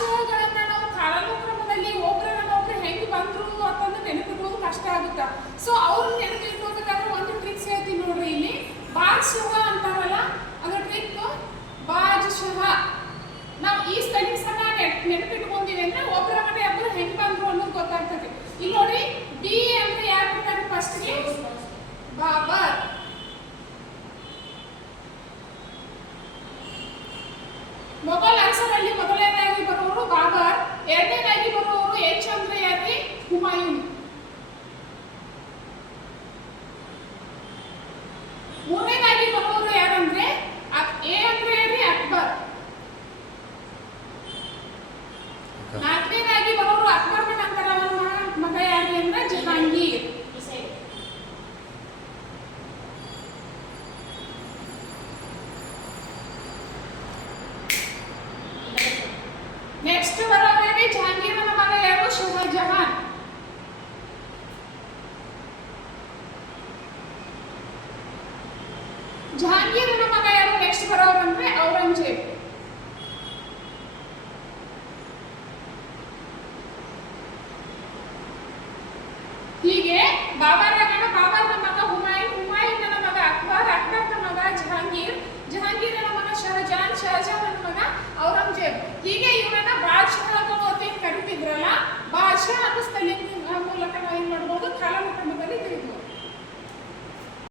ಬಾದಶಾಹಗಳನ್ನ ನಾವು ಕಾಲಾನುಕ್ರಮದಲ್ಲಿ ಒಬ್ರು ಹೆಂಗೆ ಬಂದ್ರು ಅಂತಂದು ನೆನಪಿಡುವುದು ಕಷ್ಟ ಆಗುತ್ತಾ. ಸೊ ಅವ್ರು ನೆನಪಿಟ್ಕೋಬೇಕಾದ್ರೆ ಒಂದು ಟ್ರಿಕ್ಸ್ ಹೇಳ್ತೀನಿ ನೋಡ್ರಿ. ಇಲ್ಲಿ ಬಾದಶಾಹ ಅಂತಾರಲ್ಲ, ಅದ್ರ ಟ್ರಿಕ್ ಬಾದಶಾಹ. ನಾವು ಈ ಸ್ಪೆಲ್ಲಿಂಗ್ಸ್ ಅನ್ನ ನೆನಪಿಟ್ಕೊಂಡಿವಿ ಅಂದ್ರೆ ಒಬ್ಬರ ಮನೆ ಒಬ್ಬರು ಹೆಂಗ್ ಬಂದ್ರು ಅನ್ನೋದು ಗೊತ್ತಾಗ್ತದೆ. ಇಲ್ಲಿ ನೋಡಿ, ಬಿ ಅಂದ್ರೆ ಯಾರು ಬರ್ತಾರೆ ಫಸ್ಟ್ಗೆ? ಬಾಬರ್. ಮೊಘಲ್ ಅರಸರಲ್ಲಿ ಮೊದಲನೇದಾಗಿ ಬರುವವರು ಬಾಬರ್, ಎರಡನೇದಾಗಿ ಬರುವವರು ಎಚ್ ಅಂದ್ರೆ ಯಾರ್ರಿ? ಹುಮಾಯೂನ್. ಮೂರನೇದಾಗಿ ಬರುವವರು ಯಾರಂದ್ರೆ ಎ ಅಂದ್ರೆ ಯಾರ್ರಿ? ಅಕ್ಬರ್. ನಾಲ್ಕನೇದಾಗಿ ಬರೋರು ಅಕ್ಬರ್ನ ನಂತರ ಅವರ ಮಗ ಯಾರು ಅಂದ್ರೆ ಜಹಾಂಗೀರ್. ನೆಕ್ಸ್ಟ್ ಬರೋದೇ ಜಹಾಂಗೀರನ ಮಗ ಯಾರು? ಶಹಜಹಾನ್. ಜಹಾಂಗೀರನ ಮಗ ಯಾರು ನೆಕ್ಸ್ಟ್ ಬರೋರು ಅಂದ್ರೆ ಔರಂಗಜೇಬ್. ಹೀಗೆ ಬಾಬರ್ನ ಮಗ ಹುಮಾಯೂನ್, ಹುಮಾಯೂನ್ನ ಮಗ ಅಕ್ಬರ್, ಅಕ್ಬರ್ನ ಮಗ ಜಹಾಂಗೀರ್, ಜಹಾಂಗೀರನ ಮಗ ಶಹಜಹಾನ್, ಶಹಜಹಾನ್ ಮಗ ಔರಂಗಜೇಬ್. ಹೀಗೆ ಇವರನ್ನ ಬಾದಶಾಹಗಳು ಅಂತ ಕರಿತಿದ್ರಲ್ಲ, ಬಾದಶಾಹ ಅನ್ನೋ ಸ್ಪೆಲ್ಲಿಂಗ್ ಮೂಲಕ ನಾವು ಏನ್ ಮಾಡ್ಬೋದು? ಕಾಲಾನುಕ್ರಮ